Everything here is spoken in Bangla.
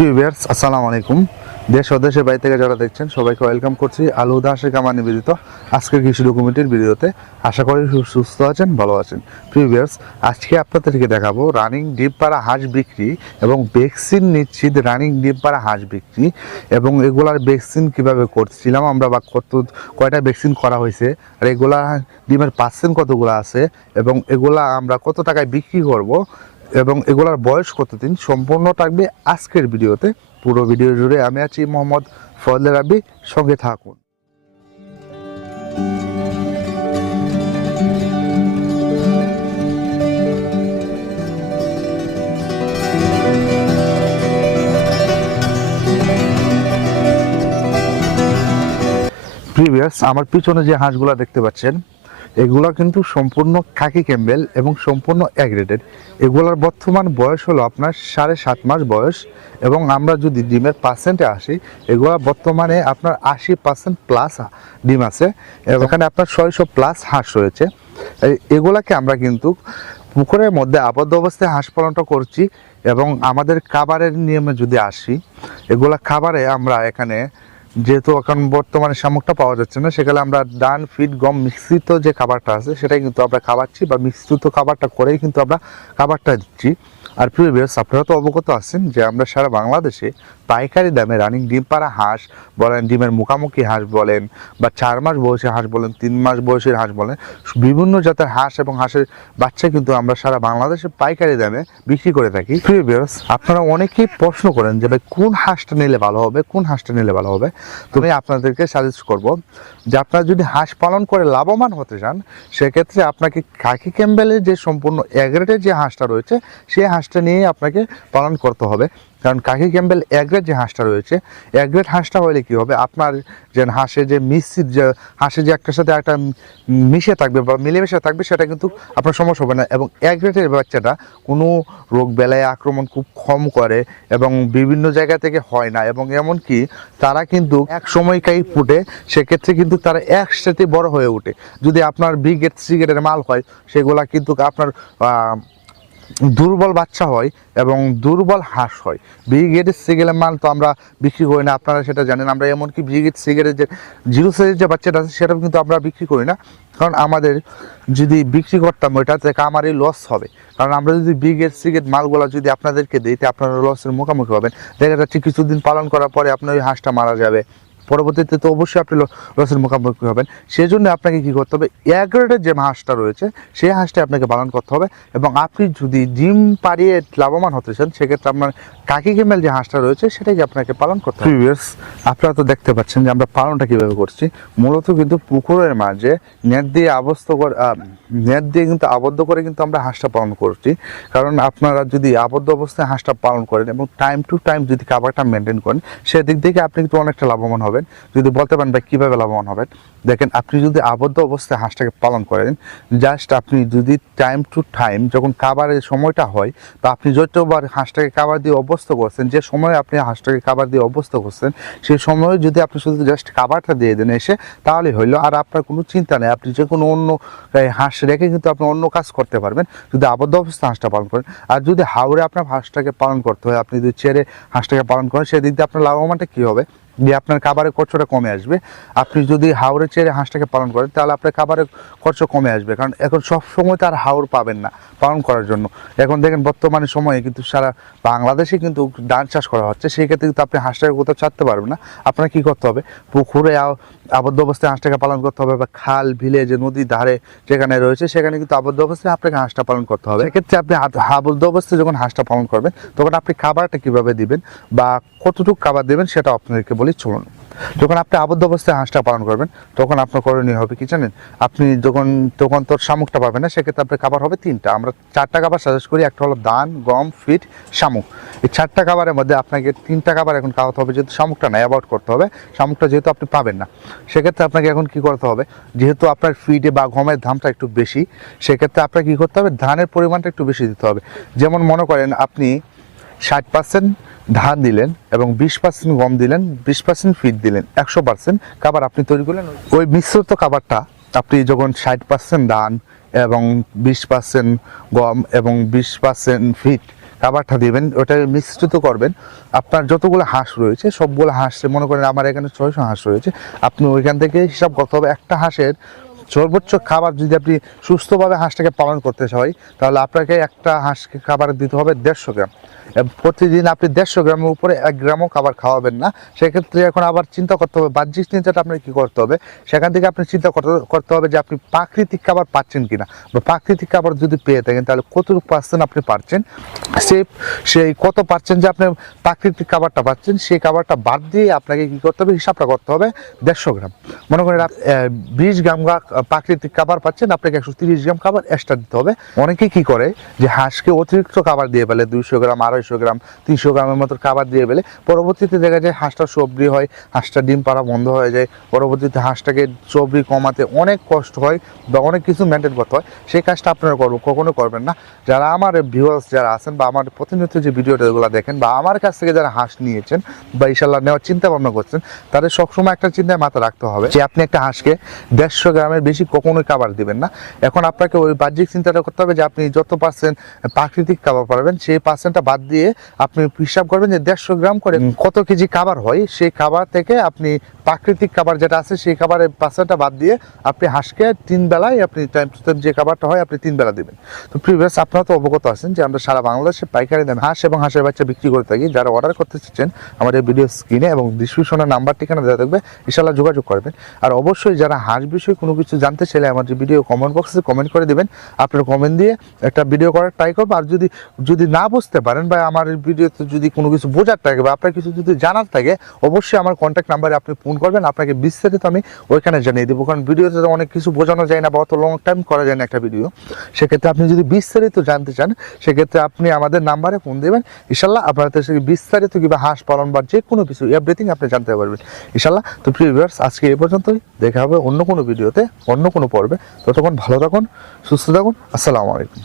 ভিউয়ার্স, আসসালামু আলাইকুম। দেশ ও দেশের বাইরে থেকে যারা দেখছেন, সবাইকে ওয়েলকাম করছি আলু দাসের কামা নিবেদিত আজকের কৃষি ডকুমেন্টের ভিডিওতে। আশা করি সুস্থ আছেন, ভালো আছেন। প্রিভিয়ার্স আজকে আপনাদেরকে দেখাবো রানিং ডিপ পাড়া হাঁস বিক্রি এবং ভ্যাকসিন নিশ্চিত রানিং ডিপ পাড়া হাঁস বিক্রি এবং এগুলার ভ্যাকসিন কীভাবে করছিলাম, আমরা বা কত কয়টা ভ্যাকসিন করা হয়েছে, আর এগুলা ডিমের পার্সেন্ট কতগুলো আছে এবং এগুলা আমরা কত টাকায় বিক্রি করব এবং এগুলার বয়স কতদিন সম্পূর্ণ থাকবে আজকের ভিডিওতে। পুরো ভিডিও জুড়ে আমি আছি মোহাম্মদ ফজলে রাবি সঙ্গে থাকুন। প্রিভিয়াস আমার পিছনে যে হাঁসগুলা দেখতে পাচ্ছেন এগুলা কিন্তু সম্পূর্ণ খাকি ক্যাম্বেল এবং সম্পূর্ণ অ্যাগ্রেডেড। এগুলার বর্তমান বয়স হলো আপনার সাড়ে সাত মাস বয়স এবং আমরা যদি ডিমের পার্সেন্টে আসি, এগুলা বর্তমানে আপনার আশি পার্সেন্ট প্লাস ডিম আছে এখানে আপনার ছয়শো প্লাস হাঁস রয়েছে। এগুলাকে আমরা কিন্তু পুকুরের মধ্যে আবদ্ধ অবস্থায় হাঁস পালনটা করছি এবং আমাদের খাবারের নিয়মে যদি আসি, এগুলা খাবারে আমরা এখানে যেহেতু এখন বর্তমানে শামুকটা পাওয়া যাচ্ছে না, সেখানে আমরা ডান ফিট গম মিশ্রিত যে খাবারটা আছে, সেটাই কিন্তু আমরা খাওয়াচ্ছি বা মিশ্রিত খাবারটা করেই কিন্তু আমরা খাবারটা দিচ্ছি। আর প্রিভিয়াস আপনারা তো অবগত আছেন যে আমরা সারা বাংলাদেশে পাইকারি দামে রানিং ডিম পাড়া হাঁস বলেন, ডিমের মুখামুখি হাঁস বলেন বা চার মাস বয়সী হাঁস বলেন, তিন মাস বয়সের হাঁস বলেন, বিভিন্ন জাতের হাঁস এবং হাঁসের বাচ্চা কিন্তু আমরা সারা বাংলাদেশে পাইকারি দামে বিক্রি করে থাকি। আপনারা অনেকেই প্রশ্ন করেন যে ভাই, কোন হাঁসটা নিলে ভালো হবে, কোন হাঁসটা নিলে ভালো হবে? তুমি আপনাদেরকে সাজেস্ট করব যে আপনারা যদি হাঁস পালন করে লাভবান হতে চান, সেক্ষেত্রে আপনাকে খাকি ক্যাম্বেলের যে সম্পূর্ণ এগ্রেটের যে হাঁসটা রয়েছে সেই হাঁসটা নিয়েই আপনাকে পালন করতে হবে। কারণ কাকি ক্যাম্বেল এগ্রেট যে হাঁসটা রয়েছে এগ্রেট হাঁসটা হলে কি হবে? আপনার যে হাঁসে যে মিশ্রিত যে হাঁসে যে একটার সাথে একটা মিশে থাকবে বা মিলেমিশে থাকবে, সেটা কিন্তু আপনার সমস্যা হবে না। এবং এগ্রেটের বাচ্চাটা কোনো রোগ বেলায় আক্রমণ খুব কম করে এবং বিভিন্ন জায়গা থেকে হয় না। এবং এমনকি তারা কিন্তু এক সময়কাই ফুটে, সেক্ষেত্রে কিন্তু তারা একসাথে বড় হয়ে ওঠে। যদি আপনার বিগেট সিগেটের মাল হয়, সেগুলা কিন্তু আপনার দুর্বল বাচ্চা হয় এবং দুর্বল হাঁস হয়। ব্রিগেডের সিগেলের মাল তো আমরা বিক্রি করি না, আপনারা সেটা জানেন। আমরা এমনকি ব্রিগেড সিগেলের যে জিরো সাইজের যে বাচ্চাটা আছে, সেটাও কিন্তু আমরা বিক্রি করি না। কারণ আমাদের যদি বিক্রি করতাম ওইটাতে আমারই লস হবে। কারণ আমরা যদি ব্রিগেড সিগেট মালগুলো যদি আপনাদেরকে দিই, তো আপনারা লসের মুখোমুখি হবেন। দেখা যাচ্ছে কিছুদিন পালন করার পরে আপনার ওই হাঁসটা মারা যাবে। পরবর্তীতে তো অবশ্যই আপনি লসের মুখোমুখি হবেন। সেই জন্য আপনাকে কী করতে হবে এক গ্রেডের যে হাঁসটা রয়েছে, সেই হাঁসটা আপনাকে পালন করতে হবে এবং আপনি যদি ডিম পাড়িয়ে লাভবান হতে চান, সেক্ষেত্রে আপনার কাকি কেমেল যে হাঁসটা রয়েছে সেটাকে আপনাকে পালন করতে হবে। আপনারা তো দেখতে পাচ্ছেন যে আমরা পালনটা কীভাবে করছি। মূলত কিন্তু পুকুরের মাঝে নেট দিয়ে আবদ্ধ করে নেট দিয়ে কিন্তু আবদ্ধ করে কিন্তু আমরা হাঁসটা পালন করছি। কারণ আপনারা যদি আবদ্ধ অবস্থায় হাঁসটা পালন করেন এবং টাইম টু টাইম যদি খাবারটা মেনটেন করেন, সেদিক থেকে আপনি কিন্তু অনেকটা লাভবান হবেন যদি বলতে পারেন ভাই কীভাবে লাভবান হবেন, দেখেন আপনি যদি আবদ্ধ অবস্থায় হাঁসটাকে পালন করেন জাস্ট আপনি যদি টাইম টু টাইম যখন খাবারের সময়টা হয়, তো আপনি যতবার হাঁসটাকে খাবার দিয়ে অভ্যস্ত করছেন, যে সময় আপনি হাঁসটাকে খাবার দিয়ে অভ্যস্ত করছেন সেই সময় যদি আপনি শুধু জাস্ট খাবারটা দিয়ে দেন এসে, তাহলে হইল আর আপনার কোনো চিন্তা নেই। আপনি যে কোনো অন্য হাঁস রেখে কিন্তু আপনি অন্য কাজ করতে পারবেন, যদি আবদ্ধ অবস্থায় হাঁসটা পালন করেন। আর যদি হাওড়ে আপনার হাঁসটাকে পালন করতে হয়, আপনি যদি ছেড়ে হাঁসটাকে পালন করেন, সেদিক দিয়ে আপনার লাভবানটা কী হবে? যে আপনার খাবারের খরচটা কমে আসবে। আপনি যদি হাওড়ে চেড়ে হাঁসটাকে পালন করেন, তাহলে আপনার খাবারের খরচ কমে আসবে। কারণ এখন সব সময় তার হাওড় পাবেন না পালন করার জন্য। এখন দেখেন বর্তমানে সময়ে কিন্তু সারা বাংলাদেশে কিন্তু ধান চাষ করা হচ্ছে, সেই ক্ষেত্রে কিন্তু আপনি হাঁসটাকে কোথাও ছাড়তে পারবেন না। আপনার কি করতে হবে? পুকুরে আবদ্ধ অবস্থায় হাঁসটাকে পালন করতে হবে বা খাল ভিলে যে নদীর ধারে যেখানে রয়েছে, সেখানে কিন্তু আবদ্ধ অবস্থায় আপনাকে হাঁসটা পালন করতে হবে। সেক্ষেত্রে আপনি আবদ্ধ অবস্থায় যখন হাঁসটা পালন করবেন, তখন আপনি খাবারটা কীভাবে দিবেন বা কতটুকু খাবার দেবেন সেটা আপনাদেরকে বলি, চলুন। যখন আপনি আবদ্ধ অবস্থায় হাঁসটা পালন করবেন, তখন আপনার করণীয় হবে কি জানেন? আপনি যখন, তখন তোর শামুকটা পাবেন না, সেক্ষেত্রে আপনার খাবার হবে তিনটা। আমরা চারটা খাবার সাজেস্ট করি, একটা হলো ধান গম ফিট শামুক। এই চারটা খাবারের মধ্যে আপনাকে তিনটা খাবার এখন খাওয়াতে হবে, যেহেতু শামুকটা নাই অ্যাভয়েড করতে হবে। শামুকটা যেহেতু আপনি পাবেন না, সেক্ষেত্রে আপনাকে এখন কি করতে হবে? যেহেতু আপনার ফিডে বা গমের দামটা একটু বেশি, সেক্ষেত্রে আপনাকে কী করতে হবে? ধানের পরিমাণটা একটু বেশি দিতে হবে। যেমন মনে করেন আপনি ষাট পার্সেন্ট ধান দিলেন এবং বিশ পার্সেন্ট গম দিলেন, বিশ পার্সেন্ট ফিট দিলেন, একশো পার্সেন্ট খাবার আপনি তৈরি করলেন। ওই মিশ্রিত খাবারটা আপনি যখন ষাট পার্সেন্ট ধান এবং বিশ পার্সেন্ট গম এবং বিশ পার্সেন্ট ফিট খাবারটা দিবেন, ওটা মিশ্রিত করবেন, আপনার যতগুলো হাঁস রয়েছে, সবগুলো হাঁস, মনে করেন আমার এখানে ছয়শো হাঁস রয়েছে, আপনি ওইখান থেকে হিসাব করতে হবে একটা হাঁসের সর্বোচ্চ খাবার যদি আপনি সুস্থভাবে হাঁসটাকে পালন করতে হয়, তাহলে আপনাকে একটা হাঁসকে খাবার দিতে হবে দেড়শো গ্রাম। প্রতিদিন আপনি দেড়শো গ্রামের উপরে এক গ্রামও খাবার খাওয়াবেন না। সেক্ষেত্রে এখন আবার চিন্তা করতে হবে, বাহ্যিক চিন্তাটা আপনার কী করতে হবে? সেখান থেকে আপনি চিন্তা করতে- হবে যে আপনি প্রাকৃতিক খাবার পাচ্ছেন কিনা। বা প্রাকৃতিক খাবার যদি পেয়ে থাকেন, তাহলে কতটুকু পার্সেন্ট আপনি পাচ্ছেন? সেই সেই কত পাচ্ছেন যে আপনি প্রাকৃতিক খাবারটা পাচ্ছেন, সেই খাবারটা বাদ দিয়ে আপনাকে কী করতে হবে? হিসাবটা করতে হবে দেড়শো গ্রাম। মনে করেন বিশ গ্রাম প্রাকৃতিক খাবার পাচ্ছেন, আপনাকে একশো তিরিশ গ্রাম খাবার এক্সট্রা দিতে হবে। অনেকে কি করে, যে হাঁসকে অতিরিক্ত খাবার দিয়ে ফেলে, দুইশো গ্রাম, আড়াইশো গ্রাম, তিনশো গ্রামের মতো খাবার দিয়ে ফেলে। পরবর্তীতে দেখা যায় হাঁসটা সবরি হয়, হাঁসটা ডিম পাড়া বন্ধ হয়ে যায়। পরবর্তীতে হাঁসটাকে সবরি কমাতে অনেক কষ্ট হয় বা অনেক কিছু মেনটেন করতে হয়। সেই কাজটা আপনারা করব, কখনো করবেন না। যারা আমার ভিউয়ার্স যারা আছেন বা আমার প্রতিনিয়ত যে ভিডিওগুলো দেখেন বা আমার কাছ থেকে যারা হাঁস নিয়েছেন বা ইনশাল্লাহ নেওয়ার চিন্তা ভাবনা করছেন, তাদের সবসময় একটা চিন্তায় মাথা রাখতে হবে যে আপনি একটা হাঁসকে দেড়শো গ্রামের বেশি কখনোই খাবার দিবেন না। এখন আপনাকে ওই বাহ্যিক চিন্তাটা করতে হবে যে আপনি যত পার্সেন্ট প্রাকৃতিক খাবার পাবেন সেই পার্সেন্টটা বাদ দিয়ে আপনি হিসাব করবেন যে দেড়শো গ্রাম করে কত কেজি খাবার হয় সেই খাবার থেকে আপনি প্রাকৃতিক খাবার যেটা আছে সেই খাবারের পার্সেন্টটা বাদ দিয়ে আপনি হাঁসকে তিন বেলায় আপনি টাইম টু টাইম যে খাবারটা হয় আপনি তিন বেলা দিবেন। তো প্রিভিয়াস আপনারা তো অবগত আছেন যে আমরা সারা বাংলাদেশে পাইকারি দামে হাঁস এবং হাঁসের বাচ্চা বিক্রি করে থাকি। যারা অর্ডার করতে চাচ্ছেন আমাদের ভিডিও স্ক্রিনে এবং ডিসক্রিপশনের নাম্বার ঠিকানা দেওয়া থাকবে ইনশাল্লাহ যোগাযোগ করবেন। আর অবশ্যই যারা হাঁস বিষয়ে কোনো কিছু জানতে চাইলে আমাদের ভিডিও কমেন্ট বক্সে কমেন্ট করে দেবেন। আপনার কমেন্ট দিয়ে একটা ভিডিও করার ট্রাই করব। আর যদি যদি না বুঝতে পারেন বা আমার ভিডিওতে যদি কোনো কিছু বোঝার থাকে বা আপনার কিছু যদি জানার থাকে, অবশ্যই আমার কন্ট্যাক্ট নাম্বারে আপনি ফোন করবেন। আপনাকে বিস্তারিত আমি ওইখানে জানিয়ে দেবো। কারণ ভিডিওতে তো অনেক কিছু বোঝানো যায় না বা অত লং টাইম করা যায় না একটা ভিডিও সেক্ষেত্রে আপনি যদি বিস্তারিত জানতে চান, সেক্ষেত্রে আপনি আমাদের নাম্বারে ফোন দেবেন। ইনশাল্লাহ আপনার থেকে বিস্তারিত কিংবা হাঁস পালন বা যে কোনো কিছু এভরিথিং আপনি জানতে পারবেন। ইনশাল্লাহ তো প্রিয় আজকে এই পর্যন্তই। দেখা হবে অন্য কোনো ভিডিওতে অন্য কোনো পর্বে। ততক্ষণ ভালো থাকুন সুস্থ থাকুন। আসসালামু আলাইকুম।